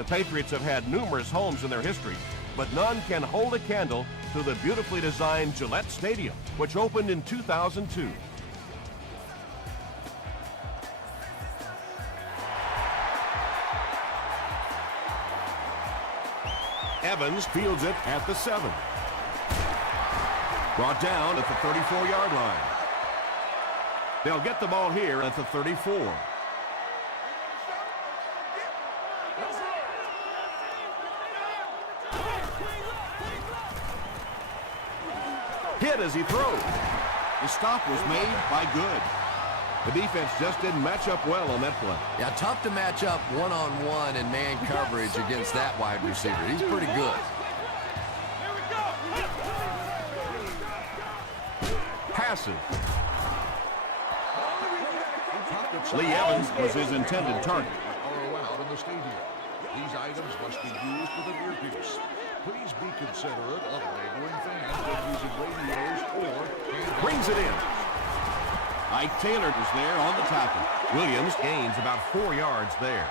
The Patriots have had numerous homes in their history, but none can hold a candle to the beautifully designed Gillette Stadium, which opened in 2002. Evans fields it at the 7. Brought down at the 34-yard line. They'll get the ball here at the 34. Hit as he throws. The stop was made by Good. The defense just didn't match up well on that play. Yeah, tough to match up one-on-one in man coverage against that wide receiver. He's pretty good. Passes. Lee Evans was his intended target. Allowed in the stadium. These items must be used with an earpiece. Please be considerate of neighboring fans when using radios or... Brings it in. Ike Taylor was there on the tackle. Williams gains about 4 yards there.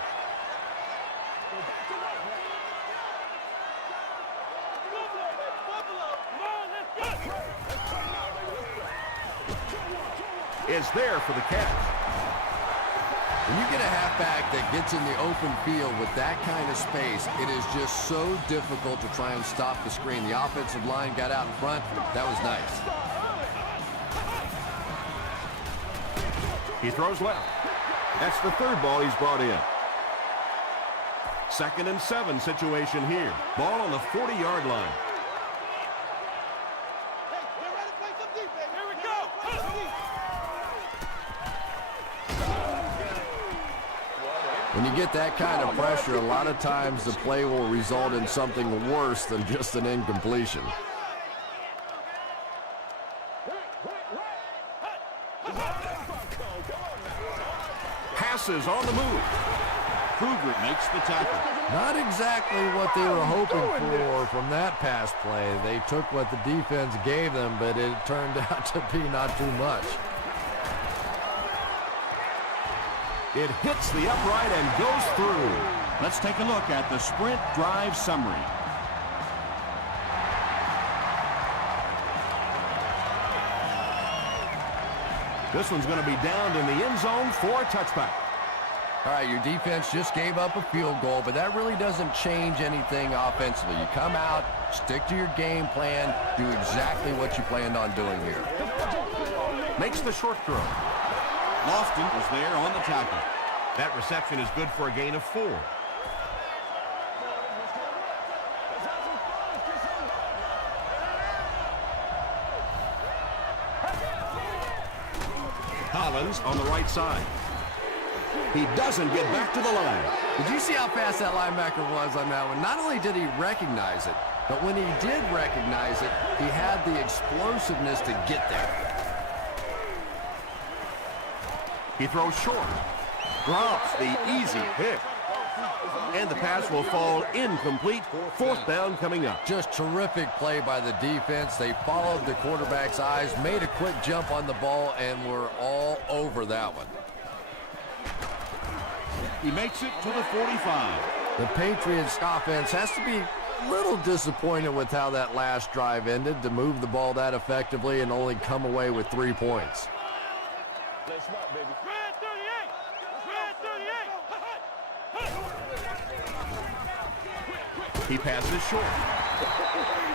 Is there for the catch. When you get a halfback that gets in the open field with that kind of space, it is just so difficult to try and stop the screen. The offensive line got out in front. That was nice. He throws left. That's the third ball he's brought in. 2nd and 7 situation here. Ball on the 40-yard line. When you get that kind of pressure, a lot of times the play will result in something worse than just an incompletion. Passes on the move. Kruger makes the tackle. Not exactly what they were hoping for from that pass play. They took what the defense gave them, but it turned out to be not too much. It hits the upright and goes through. Let's take a look at the sprint drive summary. This one's going to be downed in the end zone for a touchback. All right, your defense just gave up a field goal, but that really doesn't change anything offensively. You come out, stick to your game plan, do exactly what you planned on doing here. Makes the short throw. Lofton was there on the tackle. That reception is good for a gain of 4. Collins on the right side. He doesn't get back to the line. Did you see how fast that linebacker was on that one? Not only did he recognize it, but when he did recognize it, he had the explosiveness to get there. He throws short. Drops the easy pick. And the pass will fall incomplete. 4th down coming up. Just terrific play by the defense. They followed the quarterback's eyes, made a quick jump on the ball, and were all over that one. He makes it to the 45. The Patriots offense has to be a little disappointed with how that last drive ended, to move the ball that effectively and only come away with 3 points. He passes short.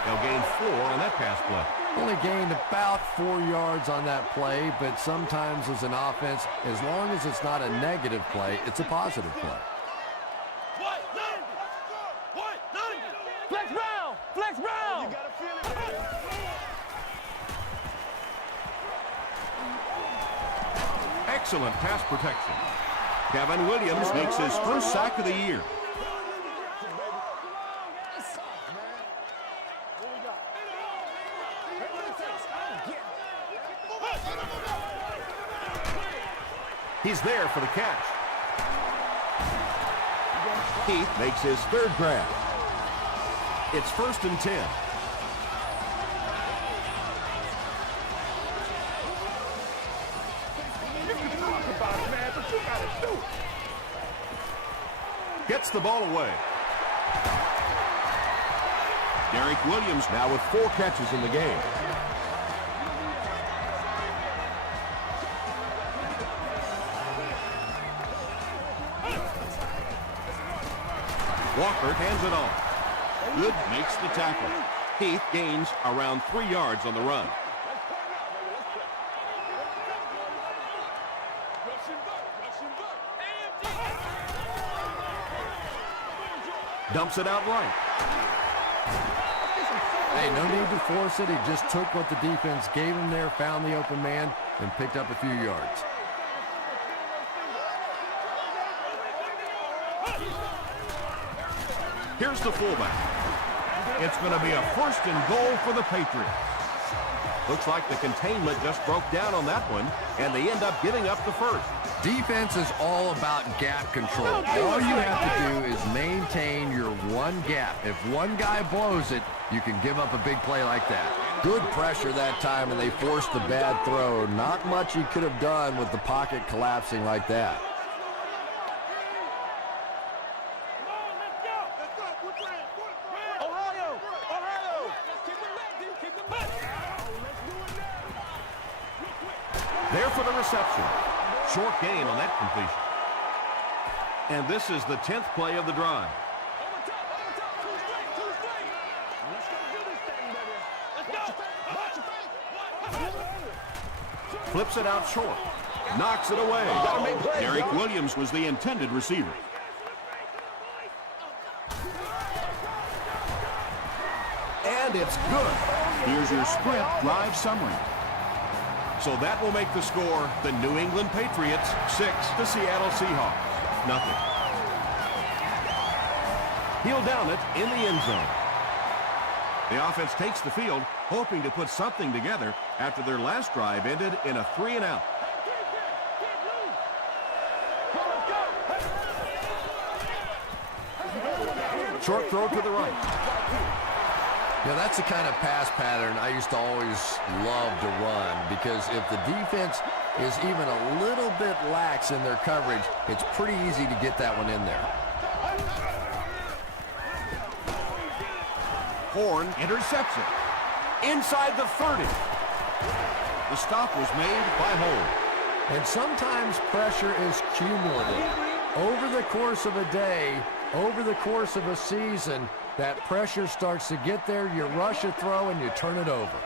They'll gain 4 on that pass play. Only gained about 4 yards on that play, but sometimes as an offense, as long as it's not a negative play, it's a positive play. Flex Brown! Flex Brown! Excellent pass protection. Kevin Williams makes his first sack of the year. He's there for the catch. Keith makes his 3rd grab. It's 1st and 10. Gets the ball away. Derek Williams now with 4 catches in the game. Walker hands it off. Good makes the tackle. Heath gains around 3 yards on the run. Dumps it out right. Hey, no need to force it. He just took what the defense gave him there, found the open man, and picked up a few yards. Here's the fullback. It's going to be a 1st and goal for the Patriots. Looks like the containment just broke down on that one, and they end up giving up the first. Defense is all about gap control. All you have to do is maintain your one gap. If one guy blows it, you can give up a big play like that. Good pressure that time, and they forced the bad throw. Not much he could have done with the pocket collapsing like that. There for the reception. Short gain on that completion. And this is the 10th play of the drive. Flips it out short. Knocks it away. Derek Williams was the intended receiver. And it's good. Here's your sprint drive summary. So that will make the score the New England Patriots 6, the Seattle Seahawks 0. He'll down it in the end zone. The offense takes the field, hoping to put something together after their last drive ended in a 3-and-out. Short throw to the right. Yeah, that's the kind of pass pattern I used to always love to run, because if the defense is even a little bit lax in their coverage, it's pretty easy to get that one in there. Horn intercepts it. Inside the 30. The stop was made by Hole. And sometimes pressure is cumulative. Over the course of a day, over the course of a season, that pressure starts to get there, you rush a throw, and you turn it over.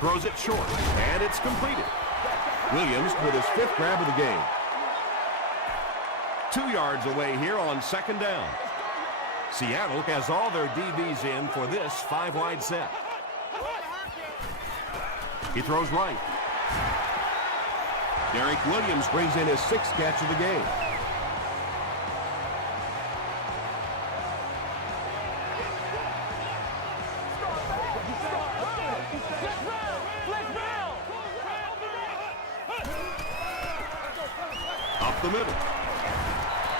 Throws it short, and it's completed. Williams with his 5th grab of the game. 2 yards away here on 2nd down. Seattle has all their DBs in for this 5-wide set. He throws right. Derek Williams brings in his 6th catch of the game. Up the middle.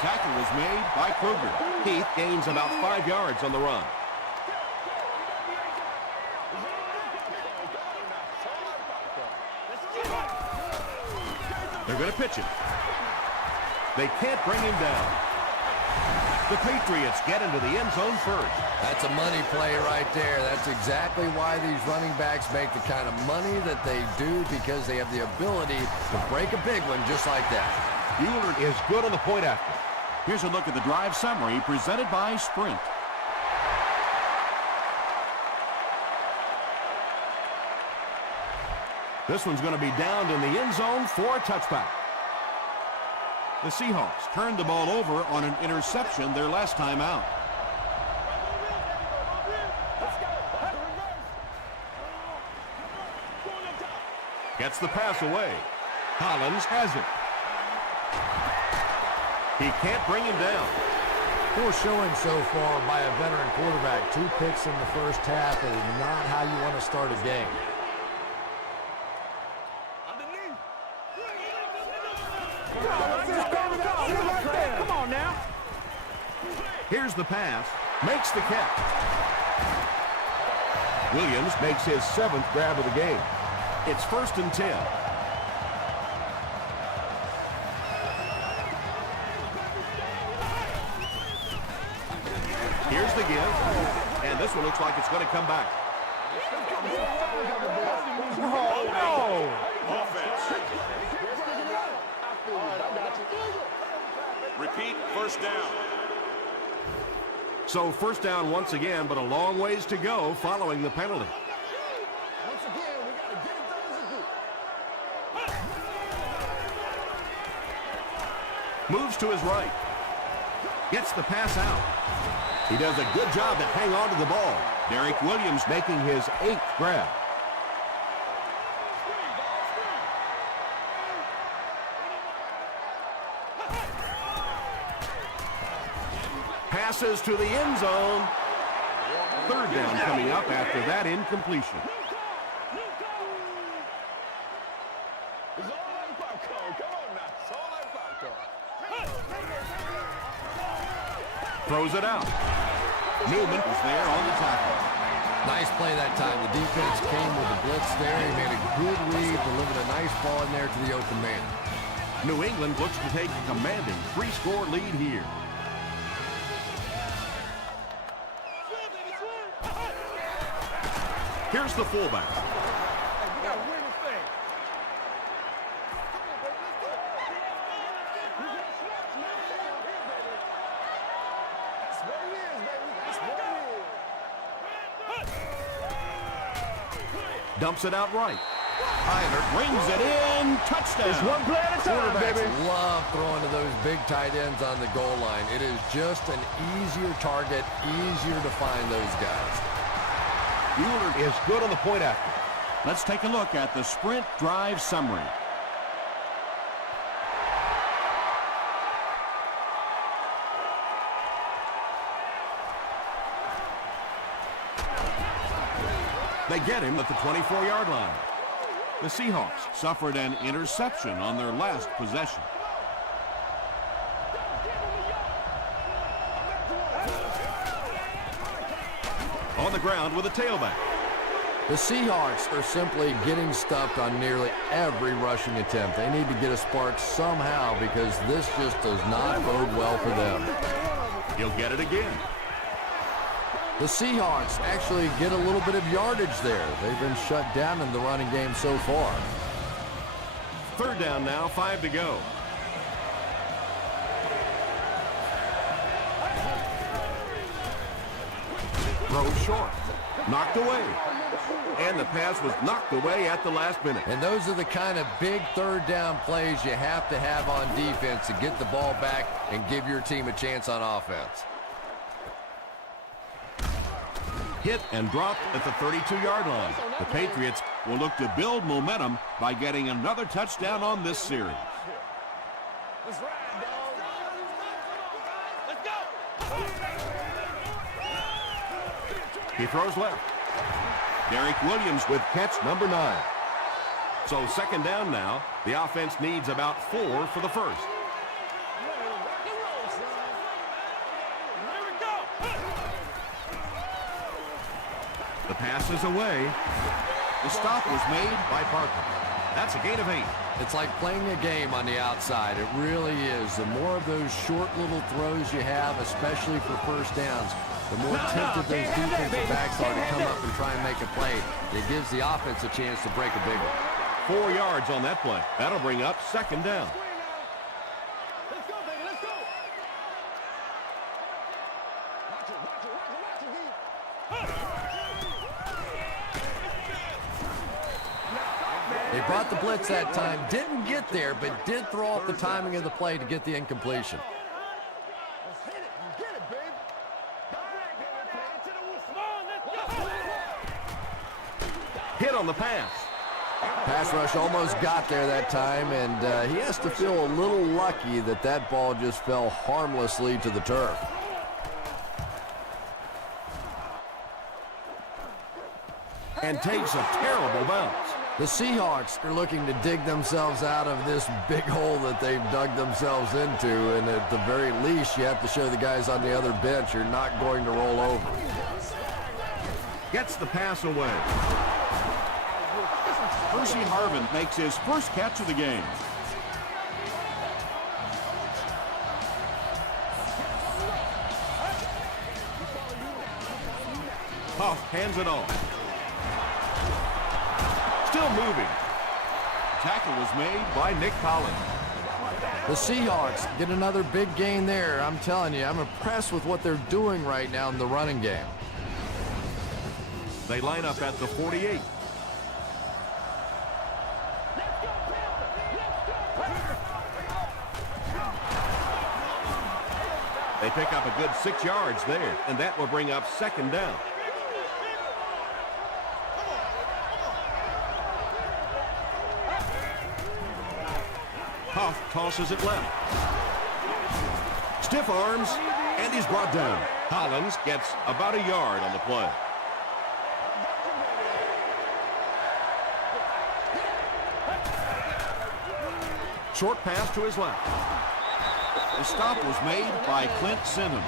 Tackle was made by Kruger. Heath gains about 5 yards on the run. They're going to pitch it. They can't bring him down. The Patriots get into the end zone first. That's a money play right there. That's exactly why these running backs make the kind of money that they do, because they have the ability to break a big one just like that. Bueller is good on the point after. Here's a look at the drive summary presented by Sprint. This one's going to be downed in the end zone for a touchback. The Seahawks turned the ball over on an interception their last time out. Gets the pass away. Collins has it. He can't bring him down. Poor showing so far by a veteran quarterback. 2 picks in the first half is not how you want to start a game. Come on now. Here's the pass. Makes the catch. Williams makes his 7th grab of the game. It's 1st and 10. Here's the give. And this one looks like it's going to come back. Oh, no. Offense. Repeat, first down. So first down once again, but a long ways to go following the penalty. Once again, we got to get it done as a group. Moves to his right. Gets the pass out. He does a good job to hang on to the ball. Derek Williams making his 8th grab. Passes to the end zone. Third down coming up after that incompletion. Throws it out. Newman was there on the tackle. Nice play that time. The defense came with a blitz there. He made a good read, delivered a nice ball in there to the open man. New England looks to take a commanding 3-score lead here. Here's the fullback. We got to win this thing. That's what it is, baby. That's what it is. Dumps it out right. Tyler brings it in. Touchdown. It's one play at a time, baby. Quarterbacks love throwing to those big tight ends on the goal line. It is just an easier target, easier to find those guys. Bueller is good on the point after. Let's take a look at the sprint drive summary. They get him at the 24-yard line. The Seahawks suffered an interception on their last possession. On the ground with a tailback. The Seahawks are simply getting stuffed on nearly every rushing attempt. They need to get a spark somehow because this just does not bode well for them. He'll get it again. The Seahawks actually get a little bit of yardage there. They've been shut down in the running game so far. Third down now, 5 to go. Throw short. Knocked away. And the pass was knocked away at the last minute. And those are the kind of big third down plays you have to have on defense to get the ball back and give your team a chance on offense. Hit and dropped at the 32-yard line. The Patriots will look to build momentum by getting another touchdown on this series. Let's ride, dog. Let's go. He throws left. Derek Williams with catch number 9. So second down now. The offense needs about 4 for the first. The pass is away. The stop was made by Parker. That's a gain of 8. It's like playing a game on the outside. It really is. The more of those short little throws you have, especially for first downs, the more tempted those defensive backs are to come up and try and make a play. It gives the offense a chance to break a big one. 4 yards on that play. That'll bring up second down. Let's go, baby. Let's go. Watch it, watch it, watch it, watch it, They brought the blitz that time, didn't get there, but did throw off the timing of the play to get the incompletion. Let's hit it. You get it, babe. Hit on the pass. Pass rush almost got there that time, and he has to feel a little lucky that that ball just fell harmlessly to the turf. And takes a terrible bounce. The Seahawks are looking to dig themselves out of this big hole that they've dug themselves into, and at the very least, you have to show the guys on the other bench you're not going to roll over. Gets the pass away. Percy Harvin makes his first catch of the game. Huff hands it off. Still moving. Tackle was made by Nick Collins. The Seahawks get another big gain there. I'm telling you, I'm impressed with what they're doing right now in the running game. They line up at the 48. They pick up a good 6 yards there, and that will bring up second down. Huff tosses it left. Stiff arms, and he's brought down. Collins gets about a yard on the play. Short pass to his left. The stop was made by Clint Sinham.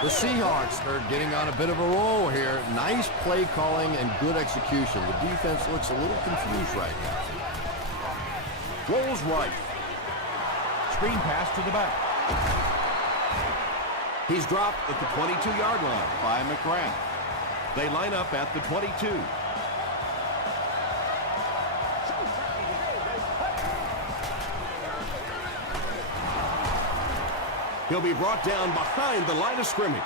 The Seahawks are getting on a bit of a roll here. Nice play calling and good execution. The defense looks a little confused right now. Rolls right. Screen pass to the back. He's dropped at the 22-yard line by McGrath. They line up at the 22. He'll be brought down behind the line of scrimmage.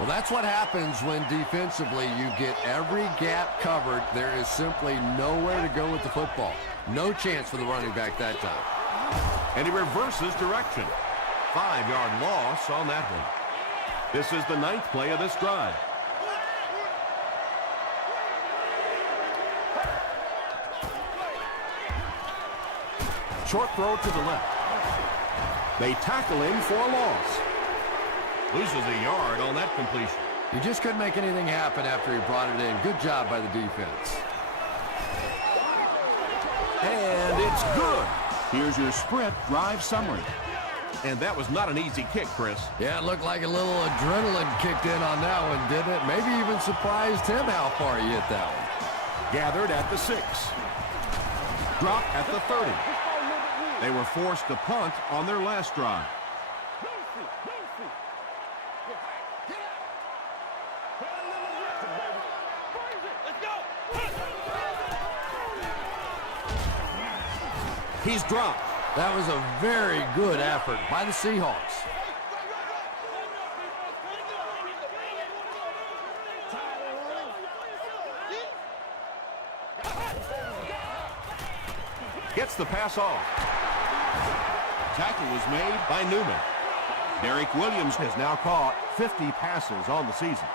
Well, that's what happens when defensively you get every gap covered. There is simply nowhere to go with the football. No chance for the running back that time. And he reverses direction. 5-yard loss on that one. This is the 9th play of this drive. Short throw to the left. They tackle him for a loss. Loses a yard on that completion. He just couldn't make anything happen after he brought it in. Good job by the defense. And it's good. Here's your sprint drive summary. And that was not an easy kick, Chris. Yeah, it looked like a little adrenaline kicked in on that one, didn't it? Maybe even surprised him how far he hit that one. Gathered at the 6. Drop at the 30. They were forced to punt on their last drive. He's dropped. That was a very good effort by the Seahawks. Gets the pass off. Tackle was made by Newman. Derek Williams has now caught 50 passes on the season.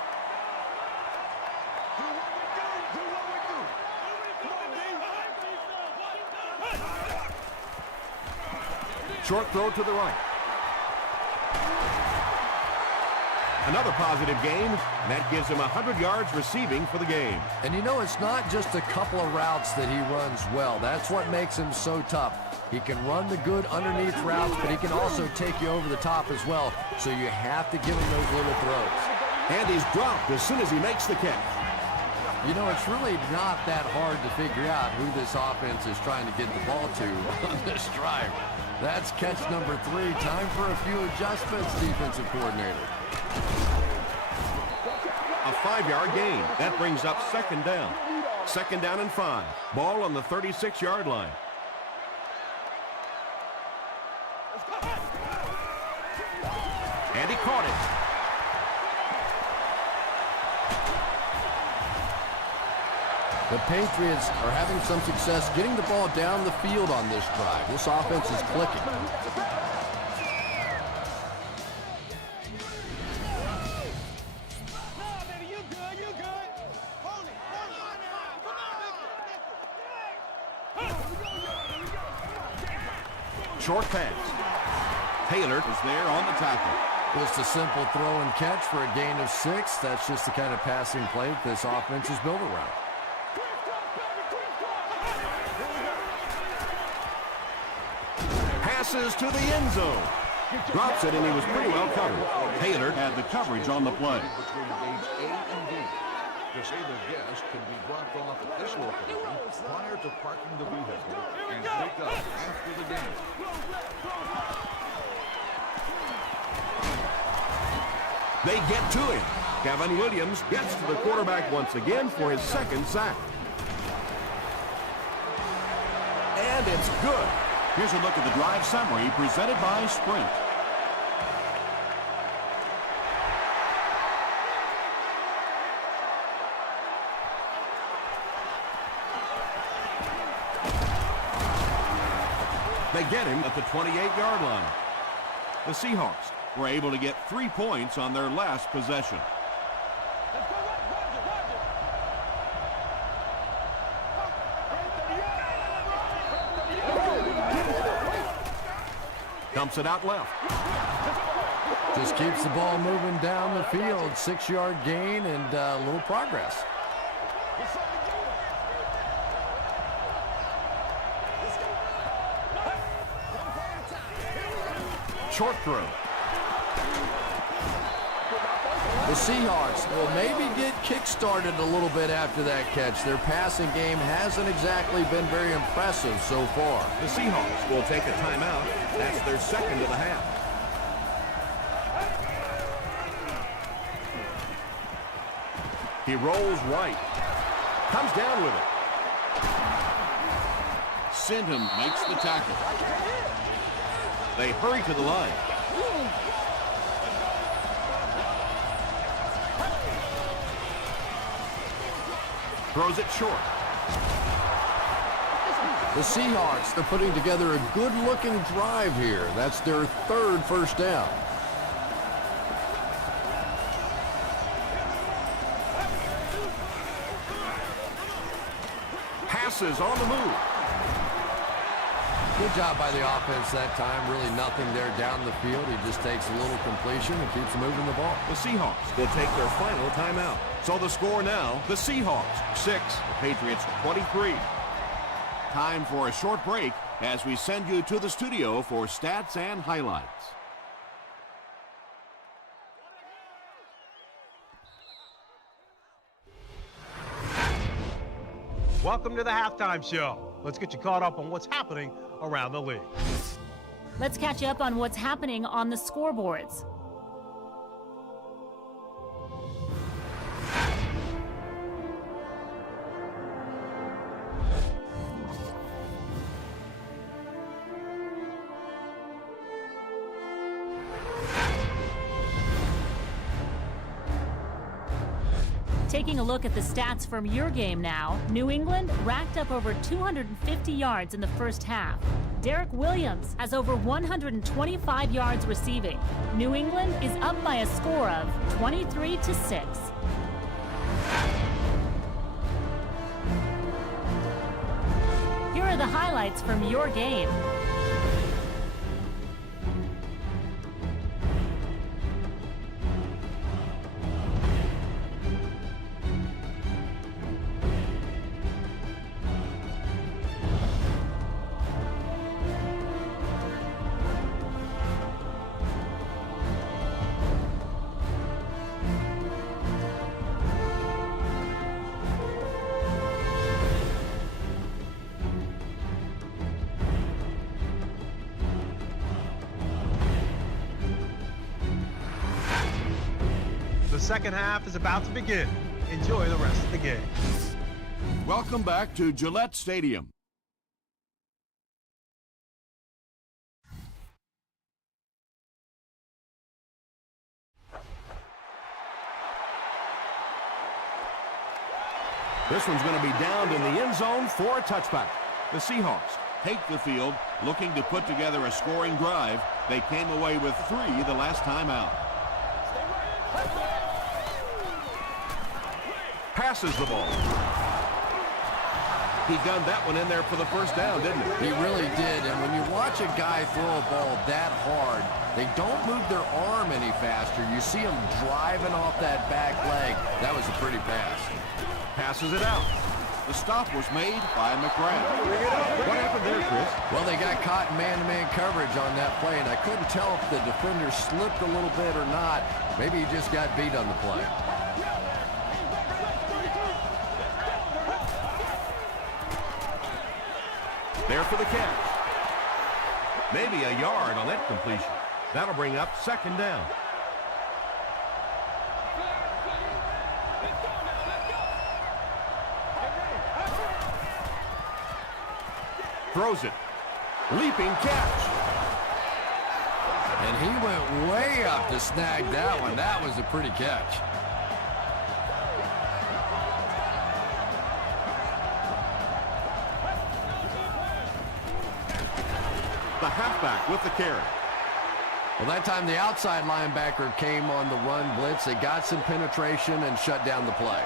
Short throw to the right. Another positive gain. That gives him 100 yards receiving for the game. And you know, it's not just a couple of routes that he runs well. That's what makes him so tough. He can run the good underneath routes, but he can also take you over the top as well. So you have to give him those little throws. And he's dropped as soon as he makes the catch. You know, it's really not that hard to figure out who this offense is trying to get the ball to on this drive. That's catch number 3. Time for a few adjustments, defensive coordinator. A 5-yard gain. That brings up second down. Second down and 5. Ball on the 36-yard line. And he caught it. The Patriots are having some success getting the ball down the field on this drive. This offense is clicking. Short pass. Taylor is there on the tackle. Just a simple throw and catch for a gain of 6. That's just the kind of passing play that this offense is built around. Passes to the end zone. Drops it, and he was pretty well covered. Taylor had the coverage on the play. Between gates A and B. Disabled guests can be dropped off at this location prior to parking the vehicle and picked up after the game. They get to him. Kevin Williams gets to the quarterback once again for his second sack. And it's good. Here's a look at the drive summary presented by Sprint. They get him at the 28-yard line. The Seahawks were able to get 3 points on their last possession. Dumps it out left. Just keeps the ball moving down the field. 6-yard gain and a little progress. Short throw. The Seahawks will maybe get kick-started a little bit after that catch. Their passing game hasn't exactly been very impressive so far. The Seahawks will take a timeout. That's their second of the half. He rolls right. Comes down with it. Sindham makes the tackle. They hurry to the line. Throws it short. The Seahawks, they're putting together a good-looking drive here. That's their third first down. Passes on the move. Good job by the offense that time. Really nothing there down the field. He just takes a little completion and keeps moving the ball. The Seahawks will take their final timeout. So the score now, the Seahawks 6, the Patriots 23. Time for a short break as we send you to the studio for stats and highlights. Welcome to the halftime show. Let's get you caught up on what's happening around the league. Let's catch you up on what's happening on the scoreboards. Taking a look at the stats from your game now, New England racked up over 250 yards in the first half. Derek Williams has over 125 yards receiving. New England is up by a score of 23-6. Here are the highlights from your game. The second half is about to begin. Enjoy the rest of the game. Welcome back to Gillette Stadium. This one's going to be downed in the end zone for a touchback. The Seahawks take the field, looking to put together a scoring drive. They came away with 3 the last time out. Passes the ball. He gunned that one in there for the first down, didn't he? He really did, and when you watch a guy throw a ball that hard, they don't move their arm any faster. You see them driving off that back leg. That was a pretty pass. Passes it out. The stop was made by McGrath. What happened there, Chris? Well, they got caught in man-to-man coverage on that play, and I couldn't tell if the defender slipped a little bit or not. Maybe he just got beat on the play. There for the catch. Maybe a yard on that completion. That'll bring up second down. Throws it. Leaping catch. And he went way up to snag that one. That was a pretty catch. The halfback with the carry. Well, that time the outside linebacker came on the run blitz. They got some penetration and shut down the play.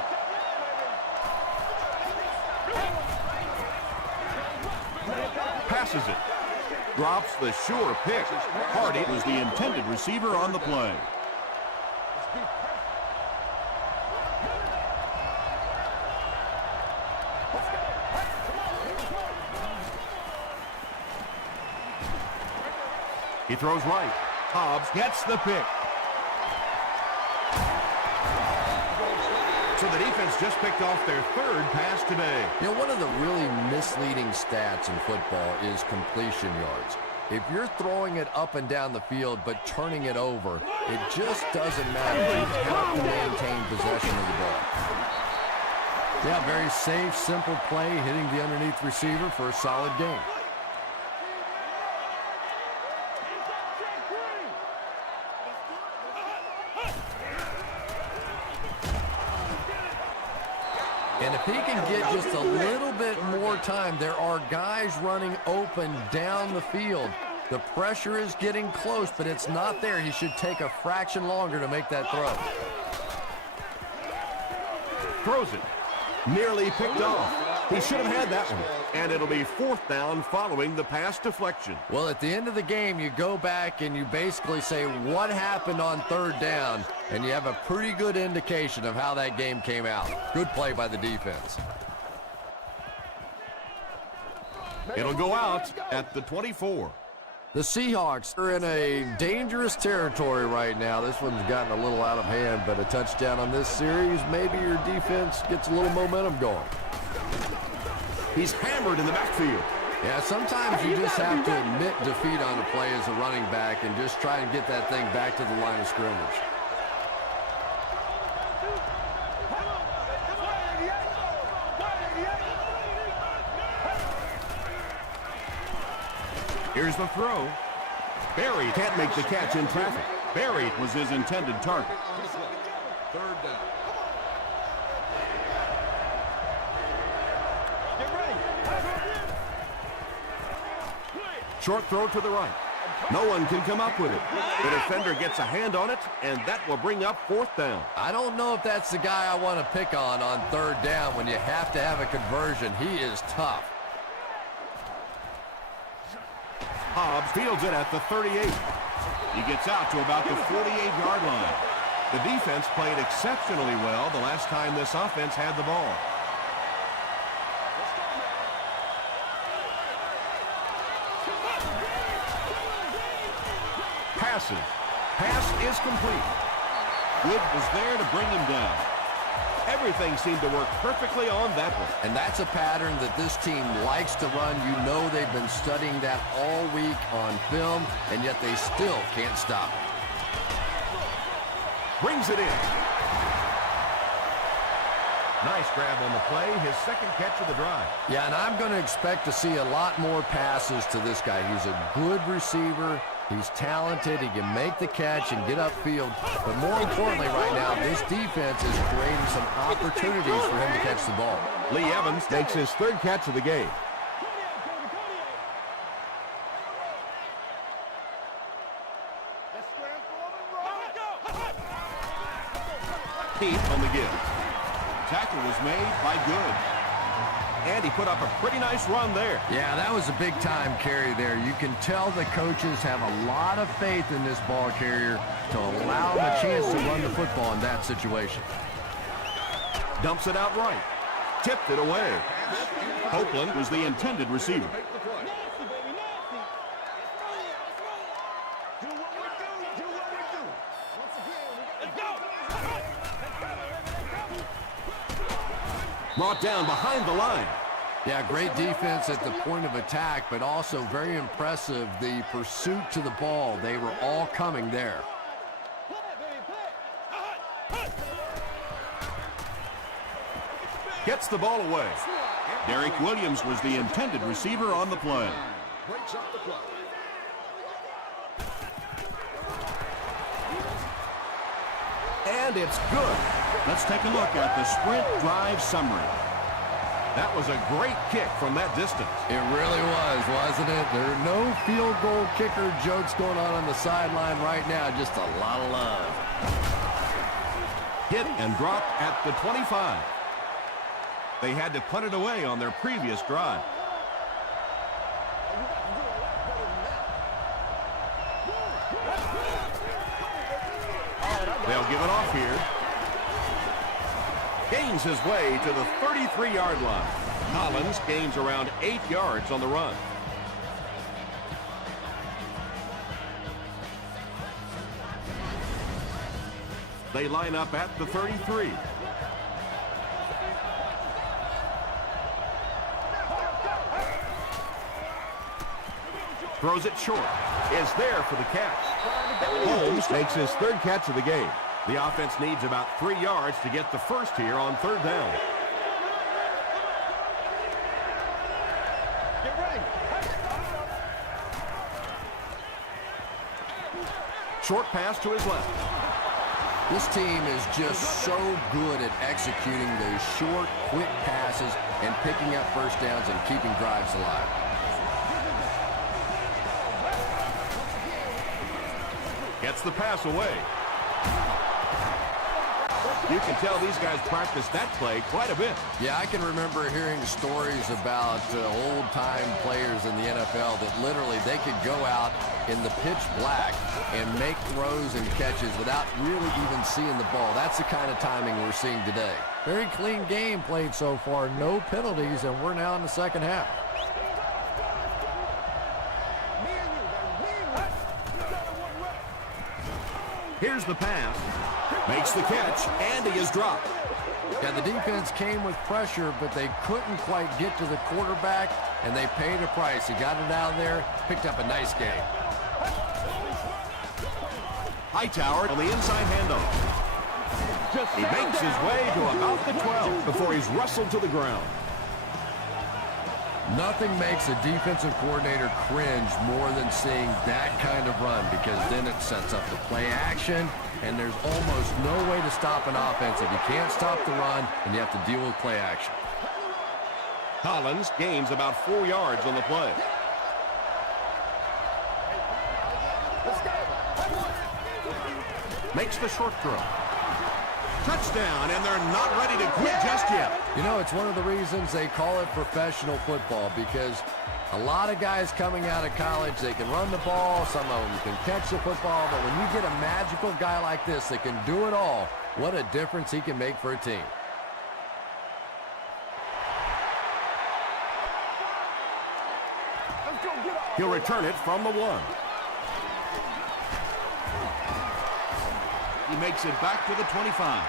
Passes it. Drops the sure pick. Hardy was the intended receiver on the play. He throws right. Hobbs gets the pick. So the defense just picked off their third pass today. You know, one of the really misleading stats in football is completion yards. If you're throwing it up and down the field but turning it over, it just doesn't matter. You have to maintain possession of the ball. Yeah, very safe, simple play, hitting the underneath receiver for a solid gain. And if he can get just a little bit more time, there are guys running open down the field. The pressure is getting close, but it's not there. He should take a fraction longer to make that throw. Throws it. Nearly picked off. He should have had that one. And it'll be fourth down following the pass deflection. Well, at the end of the game, you go back and you basically say what happened on third down, and you have a pretty good indication of how that game came out. Good play by the defense. It'll go out at the 24. The Seahawks are in a dangerous territory right now. This one's gotten a little out of hand, but a touchdown on this series, maybe your defense gets a little momentum going. He's hammered in the backfield. Yeah, sometimes you just have to admit defeat on a play as a running back and just try and get that thing back to the line of scrimmage. Here's the throw. Barry can't make the catch in traffic. Barry was his intended target. Third down. Short throw to the right. No one can come up with it. The defender gets a hand on it, and that will bring up fourth down. I don't know if that's the guy I want to pick on third down when you have to have a conversion. He is tough. Hobbs fields it at the 38. He gets out to about the 48-yard line. The defense played exceptionally well the last time this offense had the ball. Passes. Pass is complete. Wood was there to bring him down. Everything seemed to work perfectly on that one. And that's a pattern that this team likes to run. You know they've been studying that all week on film, and yet they still can't stop it. Brings it in. Nice grab on the play, his second catch of the drive. Yeah, and I'm going to expect to see a lot more passes to this guy. He's a good receiver. He's talented. He can make the catch and get upfield. But more importantly right now, this defense is creating some opportunities for him to catch the ball. Lee Evans makes his third catch of the game. Heath on the give. Tackle was made by Good. And he put up a pretty nice run there. Yeah, that was a big-time carry there. You can tell the coaches have a lot of faith in this ball carrier to allow him a chance to run the football in that situation. Dumps it out right. Tipped it away. Copeland was the intended receiver. Brought down behind the line. Yeah, great defense at the point of attack, but also very impressive the pursuit to the ball. They were all coming there. Gets the ball away. Derek Williams was the intended receiver on the play. Breaks up the clock. And it's good. Let's take a look at the sprint drive summary. That was a great kick from that distance. It really was, wasn't it? There are no field goal kicker jokes going on the sideline right now. Just a lot of love. Hit and dropped at the 25. They had to punt it away on their previous drive. They'll give it off here. Gains his way to the 33-yard line. Collins gains around 8 yards on the run. They line up at the 33. Throws it short. Is there for the catch. Holmes makes his third catch of the game. The offense needs about 3 yards to get the first here on third down. Get ready. Short pass to his left. This team is just so good at executing those short, quick passes and picking up first downs and keeping drives alive. Gets the pass away. You can tell these guys practice that play quite a bit. Yeah, I can remember hearing stories about old-time players in the NFL that literally they could go out in the pitch black and make throws and catches without really even seeing the ball. That's the kind of timing we're seeing today. Very clean game played so far, no penalties, and we're now in the second half. Here's the pass. Makes the catch, and he is dropped. Yeah, the defense came with pressure, but they couldn't quite get to the quarterback, and they paid a price. He got it out there, picked up a nice game. Hightower on the inside handoff. He makes his way to about the 12 before he's wrestled to the ground. Nothing makes a defensive coordinator cringe more than seeing that kind of run, because then it sets up the play action, and there's almost no way to stop an offense if you can't stop the run and you have to deal with play action. Collins gains about 4 yards on the play. Makes the short throw. Touchdown, and they're not ready to quit just yet. You know, it's one of the reasons they call it professional football, because a lot of guys coming out of college, they can run the ball, some of them can catch the football, but when you get a magical guy like this that can do it all, what a difference he can make for a team. He'll return it from the 1. He makes it back to the 25.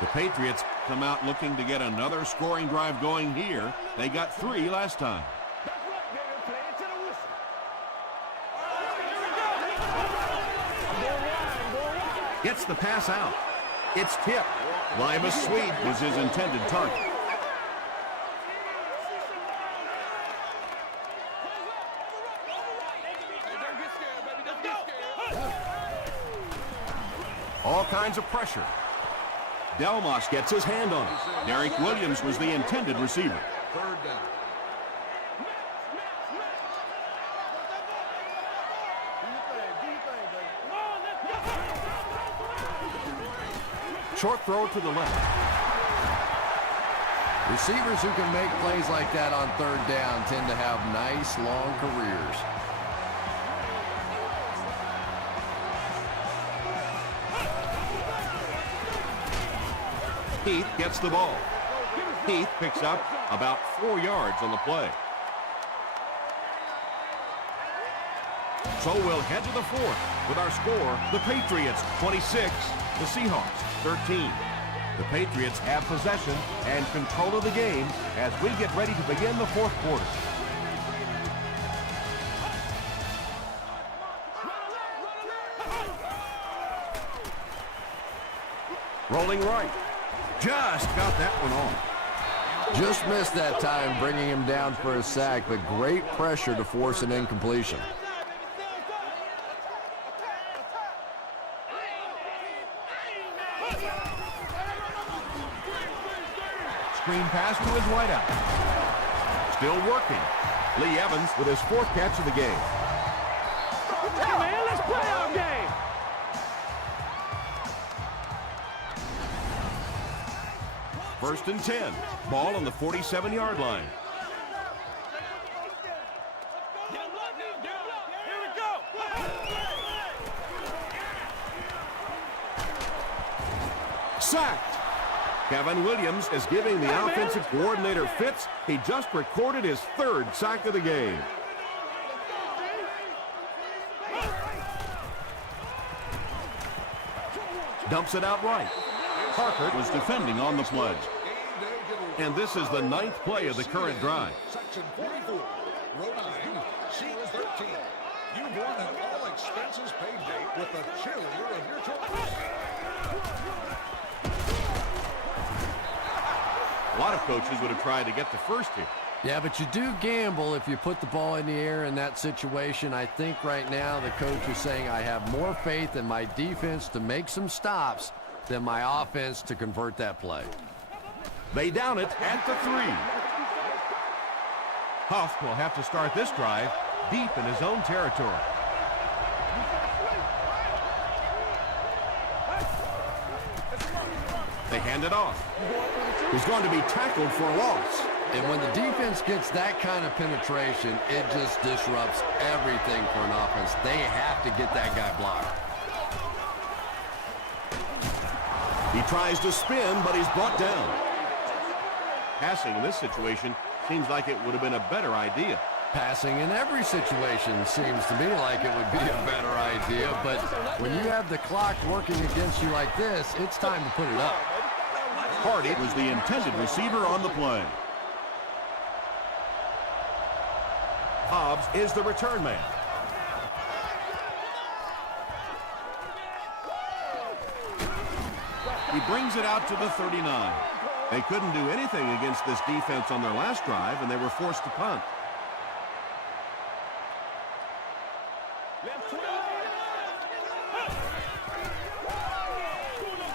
The Patriots come out looking to get another scoring drive going here. They got 3 last time. Gets the pass out. It's tipped. Lima Sweet was his intended target. All kinds of pressure. Delmas gets his hand on it. Derek Williams was the intended receiver. Third down. Short throw to the left. Receivers who can make plays like that on third down tend to have nice, long careers. Heath gets the ball. Heath picks up about 4 yards on the play. So we'll head to the 4th with our score, the Patriots 26, the Seahawks 13. The Patriots have possession and control of the game as we get ready to begin the 4th quarter. Rolling right. Just got that one on. Just missed that time, bringing him down for a sack, but great pressure to force an incompletion. Screen pass to his wideout. Still working. Lee Evans with his 4th catch of the game. Hey, man, let's play our game. First and 10. Ball on the 47-yard line. Sacked. Kevin Williams is giving the offensive coordinator fits. He just recorded his 3rd sack of the game. Dumps it out right. Parker was defending on the play. And this is the 9th play of the current drive. Section 44, row 9, seat 13. You've won an all-expenses paid date with the cheerleader of your choice. A lot of coaches would have tried to get the first here. Yeah, but you do gamble if you put the ball in the air in that situation. I think right now the coach is saying I have more faith in my defense to make some stops than my offense to convert that play. They down it at the 3. Huff will have to start this drive deep in his own territory. They hand it off. He's going to be tackled for a loss. And when the defense gets that kind of penetration, it just disrupts everything for an offense. They have to get that guy blocked. He tries to spin, but he's brought down. Passing in this situation seems like it would have been a better idea. Passing in every situation seems to me like it would be a better idea, but when you have the clock working against you like this, it's time to put it up. Hardy was the intended receiver on the play. Hobbs is the return man. He brings it out to the 39. They couldn't do anything against this defense on their last drive, and they were forced to punt.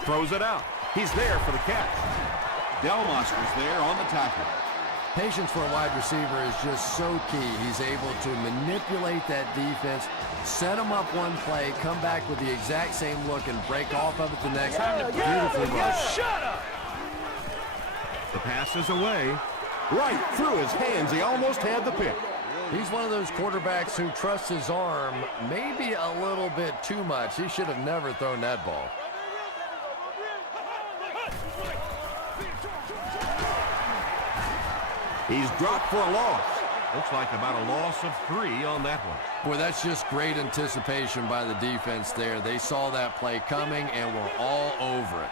Throws it out. He's there for the catch. Delmas was there on the tackle. Patience for a wide receiver is just so key. He's able to manipulate that defense, set them up one play, come back with the exact same look, and break off of it the next. Beautifully run. Shut up! The pass is away. Right through his hands. He almost had the pick. He's one of those quarterbacks who trusts his arm maybe a little bit too much. He should have never thrown that ball. He's dropped for a loss. Looks like about a loss of 3 on that one. Boy, that's just great anticipation by the defense there. They saw that play coming and were all over it.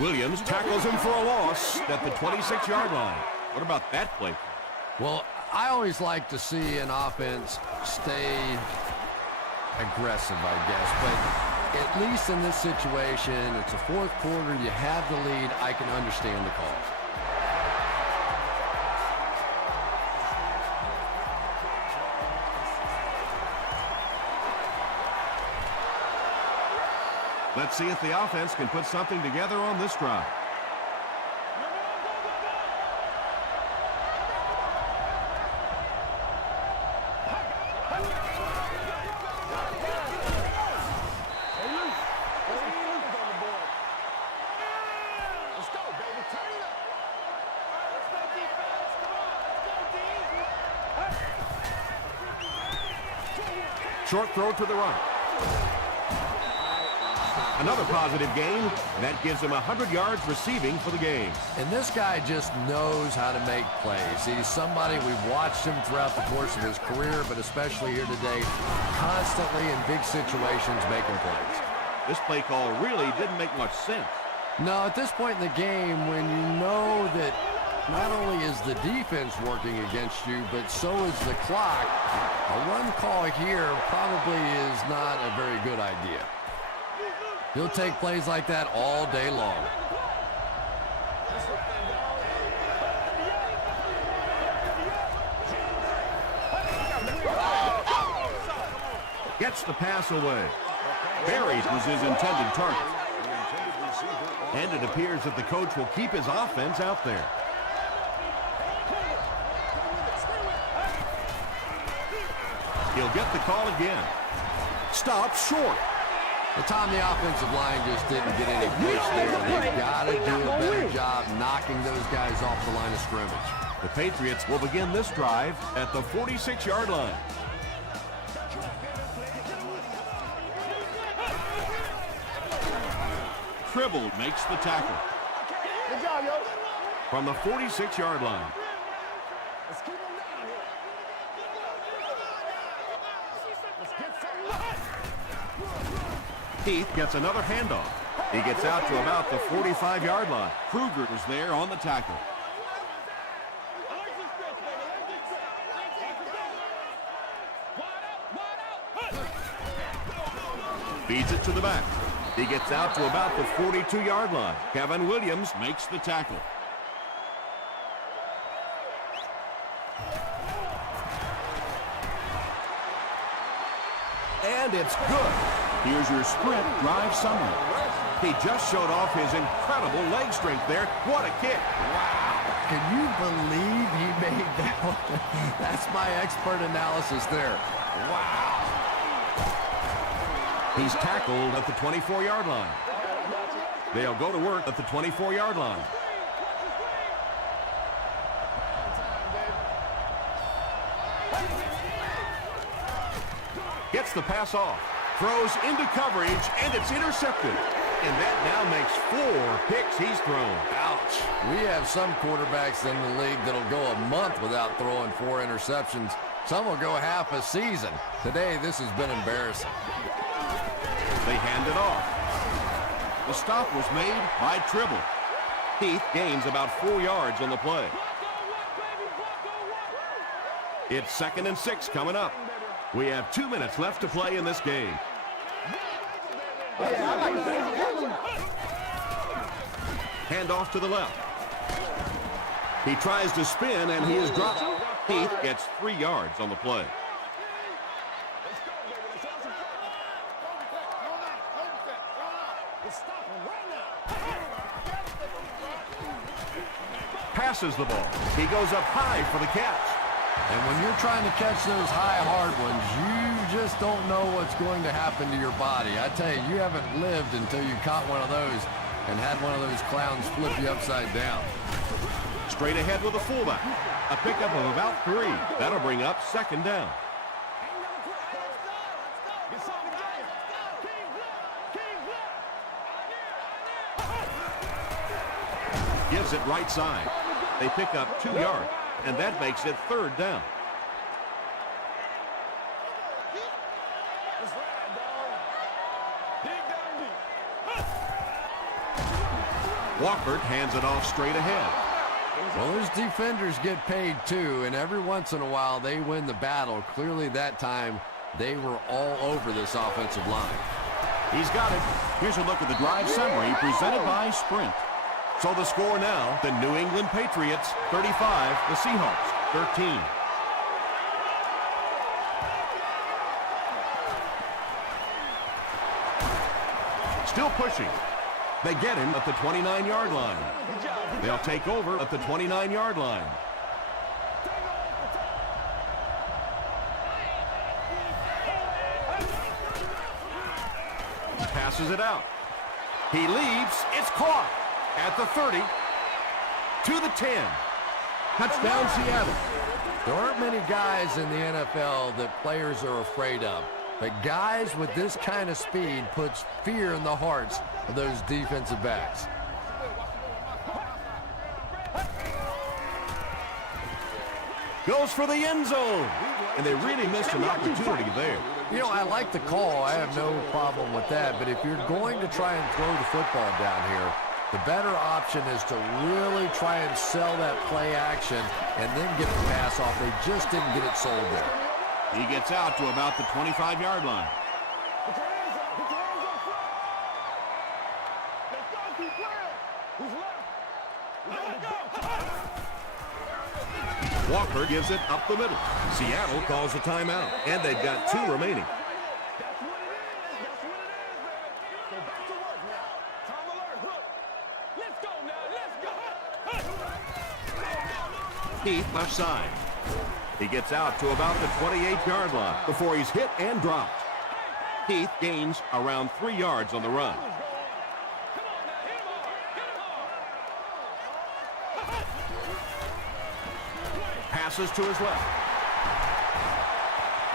Williams tackles him for a loss at the 26-yard line. What about that play? Well, I always like to see an offense stay aggressive, I guess. But at least in this situation, it's a 4th quarter, you have the lead, I can understand the call. Let's see if the offense can put something together on this drive. Short throw to the right. Another positive gain. That gives him 100 yards receiving for the game. And this guy just knows how to make plays. He's somebody we've watched him throughout the course of his career, but especially here today, constantly in big situations making plays. This play call really didn't make much sense. No, at this point in the game, when you know that not only is the defense working against you, but so is the clock, a run call here probably is not a very good idea. He'll take plays like that all day long. Gets the pass away. Buried was his intended target. And it appears that the coach will keep his offense out there. He'll get the call again. Stopped short. The time the offensive line just didn't get any push there. They've got to do a better job knocking those guys off the line of scrimmage. The Patriots will begin this drive at the 46-yard line. Tribble makes the tackle. Good job, yo. From the 46-yard line. Let's keep him down here. Let's get some. Heath gets another handoff. He gets out to about the 45-yard line. Kruger was there on the tackle. Feeds it to the back. He gets out to about the 42-yard line. Kevin Williams makes the tackle. And it's good. Here's your sprint drive summary. He just showed off his incredible leg strength there. What a kick. Wow. Can you believe he made that one? That's my expert analysis there. Wow. He's tackled at the 24-yard line. They'll go to work at the 24-yard line. Gets the pass off. Throws into coverage, and it's intercepted. And that now makes 4 picks he's thrown. Ouch. We have some quarterbacks in the league that'll go a month without throwing 4 interceptions. Some will go half a season. Today, this has been embarrassing. They hand it off. The stop was made by Tribble. Heath gains about 4 yards on the play. It's 2nd and 6 coming up. We have 2 minutes left to play in this game. Hand off to the left. He tries to spin, and he is dropped. Heath gets 3 yards on the play. Passes the ball. He goes up high for the catch. And when you're trying to catch those high, hard ones, you just don't know what's going to happen to your body. I tell you, you haven't lived until you caught one of those and had one of those clowns flip you upside down. Straight ahead with a fullback. A pickup of about 3. That'll bring up 2nd down. Gives it right side. They pick up 2 yards, and that makes it 3rd down. Walker hands it off straight ahead. Well, those defenders get paid too, and every once in a while they win the battle. Clearly that time they were all over this offensive line. He's got it. Here's a look at the drive summary presented by Sprint. So the score now, the New England Patriots 35, the Seahawks 13. Still pushing. They get him at the 29-yard line. They'll take over at the 29-yard line. Passes it out. He leaps. It's caught at the 30 to the 10. Touchdown, Seattle. There aren't many guys in the NFL that players are afraid of. But guys with this kind of speed puts fear in the hearts of those defensive backs. Goes for the end zone. And they really missed an opportunity there. You know, I like the call. I have no problem with that. But if you're going to try and throw the football down here, the better option is to really try and sell that play action and then get the pass off. They just didn't get it sold there. He gets out to about the 25-yard line. Walker gives it up the middle. Seattle calls a timeout, and they've got 2 remaining. Heath left side. He gets out to about the 28-yard line before he's hit and dropped. Heath gains around 3 yards on the run. Passes to his left.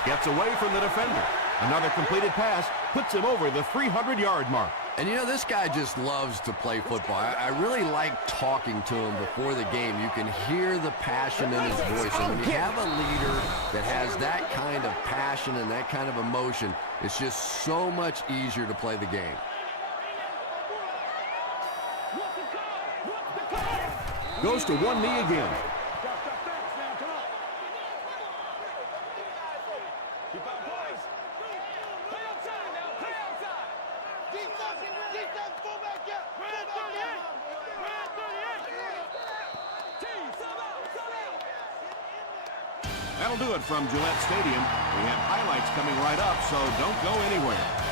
Gets away from the defender. Another completed pass puts him over the 300-yard mark. And you know, this guy just loves to play football. I really like talking to him before the game. You can hear the passion in his voice. And when you have a leader that has that kind of passion and that kind of emotion, it's just so much easier to play the game. Goes to one knee again. That'll do it from Gillette Stadium. We have highlights coming right up, so don't go anywhere.